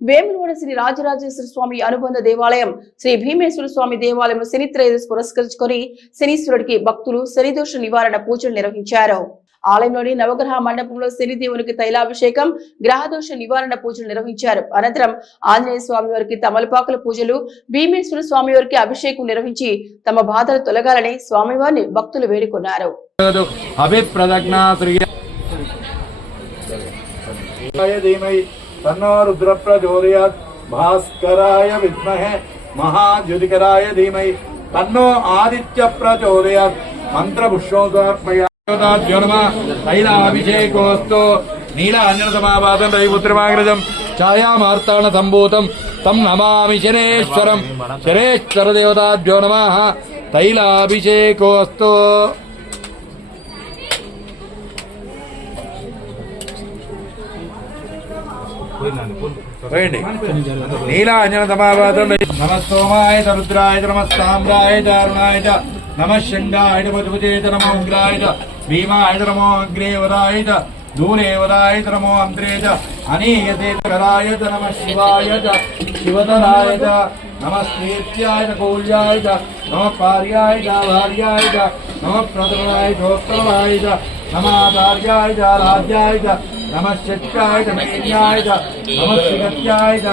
వేములవాడ శ్రీ రాజరాజేశ్వర స్వామి అనుబంధ దేవాలయం శ్రీ భీమేశ్వర స్వామి దేవాలయం శని త్రయోదశి పురస్కరించుకొని శనీశ్వరుడికి భక్తులు శనిదోష నివారణ పూజలు నిర్వహించారు. ఆలయంలోని నవగ్రహ మండపంలో శనిదేవునికి తైలాభిషేకం గ్రహదోష నివారణ పూజలు నిర్వహించారు. అనంతరం ఆంజనేయ స్వామి వారికి తమలపాకుల పూజలు భీమేశ్వర స్వామి వారికి అభిషేకం నిర్వహించి తమ బాధలు తొలగాలని స్వామివారిని భక్తులు వేడుకున్నారు. అభిప్రదజ్ఞా तनोरुद्र रुद्रप्रचोदयात् भास्कराय विद्महे महाज्योतिकराय धीमहि। तन्नो आदित्यप्रचोदयात् मन्त्रपुष्पोदात्मया तैलाभिषेकोऽस्तु नील नमामि शनेश्वरम्। नमः। तैलाभिषेकोऽस्तु। വേണ്ടി. നീലാഞ്ജനതമാപാത്രം നമസ്തോമായ സമുദ്രായ നമസ്താമ്രായ ചാരുണായ നമശങ്കായ മധുപുജേത നമോഗ്രായ ഭീമായ നമോഗ്രേവരായ రుద్రాయ నమస్తామ్రాయ చారుణాయ చ నమ శంగాయ మధుపతేత నమో ఉగ్రాయ చ భీమాయ నమో అగ్రేవరాయ చ దూరేవరాయ చ నమో అంత్రే చ అనీయతేతరాయ చ నమ శివాయ చ శివతరాయ చ నమ శ్రీత్యాయ చ కౌల్యాయ చ నమ పార్యాయ చ భార్యాయ చ నమ ప్రథమాయ చోత్తమాయ చ నమాచార్యాయ చ రాజ్యాయ చ నమశ్చత్యాయ చ మేన్యాయ చ నమశ్చిగత్యాయ చ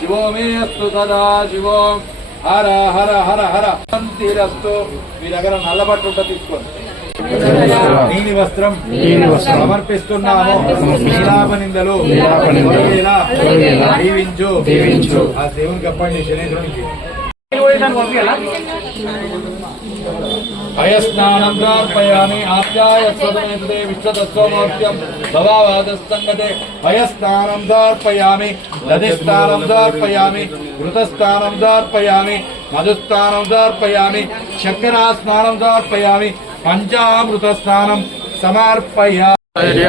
శివో మే అస్తు సదా శివో. హర హర హర హర. శాంతిరస్తు మీ దగ్గర నల్లబట్టు ఉంటే తీసుకోండి. నీలి వస్త్రం సమర్పిస్తున్నాము. నీలాప నిందలు. దీవించు. ఆ దేవునికి చెప్పండి శనేశ్వరునికి భయస్నానం ప్రార్పయామి ఆప్యాయ స్వదనేతే విశ్వతత్వమూర్త్యం భవావాదస్తంగతే భయస్నానం దార్పయామి దధిస్నానం దార్పయామి ఘృతస్నానం దార్పయామి మధుస్నానం దార్పయామి చక్రాస్నానం దార్పయామి పంచామృత స్నానం సమర్పయా విజయ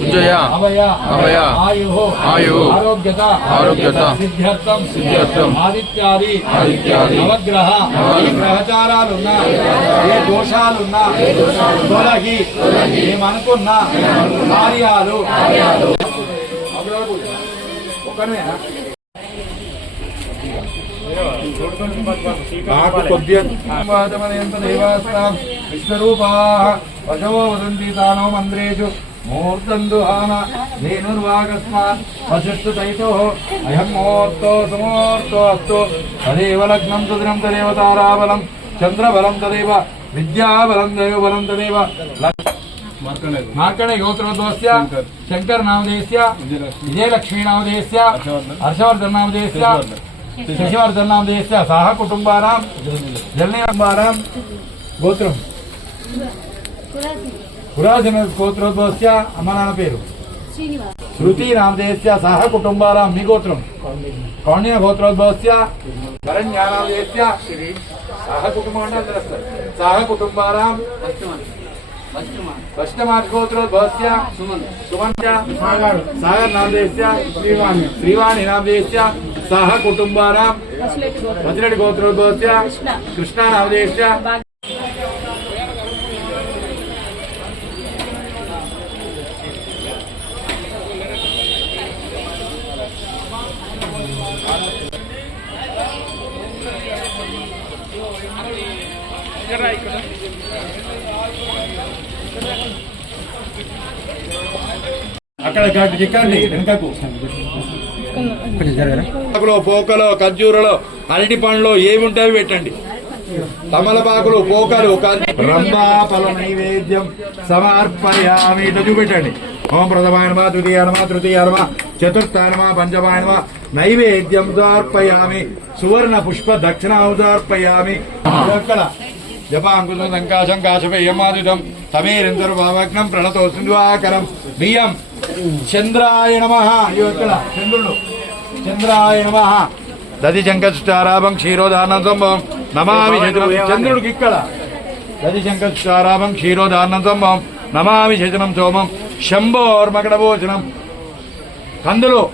విజయ, అభయ అభయ, ఆయు ఆయు, ఆరోగ్యత ఆరోగ్యత, సిద్ధ్యర్థం సిద్ధ్యర్థం, ఆదిత్యాది ఆదిత్యాది, నవగ్రహ ఏ గ్రహచారాలున్నా ఏ దోషాలున్నా తొలగి ఏమనుకున్నా కార్యాలు ఒక్కనేనా నాకు కొద్దిగా విశ్వరూపా పశవో వదంతి తానో మంద్రేషు మూర్తందుహాన ధేనుర్వాగస్మాన్ వశిష్ఠు తైతో అయం ముహూర్తో సుముహూర్తో అస్తు. తదేవ లగ్నం తదినం తదేవ తారాబలం చంద్రబలం తదేవ విద్యాబలం దైవబలం తదేవ మార్కణ గోత్రోద్వస్య శంకర్. నామదేశ్య విజయలక్ష్మీ. నామదేశ్య హర్షవర్ధన్. నామదేశ్య శశివర్ధన్ సహ కుటుంబానాం జల్ని కుటుంబానాం గోత్రం పురాజన గోత్రోద్వస్య అమ్మ నాన్న పేరు శృతి నామదేశ్య సహ కుటుంబానాం మీ గోత్రం కౌండిన గోత్రోద్భవస్య శరణ్యానామదేశ్య సహ కుటుంబం సహ కుటుంబానాం అష్టమాగోత్రోద్భవస్య సుమన్ సుమన్ సాగర్ నామదేశ్య శ్రీవాణి శ్రీవాణి నామదేశ్య సహ కుటుంబానాం. మసిరెడ్డి గోత్రోద్భవస్య కృష్ణ. నామదేశ్య అక్కడ చిక్కండి వెనకకు. ఆకులో పోకలో ఖర్జూరలో అరటి పండ్లు ఏమి ఉంటాయో పెట్టండి. తమలపాకులు పోకలు బ్రహ్మాఫల నైవేద్యం సమర్పయామి ఇట్లా చూపెట్టండి. ఓం ప్రథమాయనమా నమ ద్వితీయ చతుర్థానమా తృతీయ నైవేద్యం దార్పయామి సువర్ణ పుష్ప దక్షిణావదార్పయామి అక్కడ జపాంకుశం సంకాశం కాశపేయమాదితం తమేరిందరు భావగ్నం ప్రణతో సింధువాకరం బియ్యం చంద్రాయ నమ. ఇక్కడ చంద్రుడు. చంద్రాయ నమ. దది శంకరాభం క్షీరోదానం సంభవం నమామి చంద్రుడికి ఇక్కడ. దది శంకరాభం క్షీరోదానం సంభవం నమామి చతురం సోమం. శంభోర్మకడభోజనం కందులు.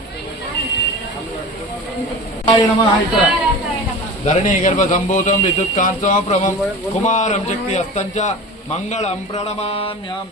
ఆయన నమ ఇక్కడ. ధరణి గర్భ సంభూతం విద్యుత్ కాంతం ప్రభం కుమారం శక్తి అస్తంచ మంగళం ప్రణమామ్యాం.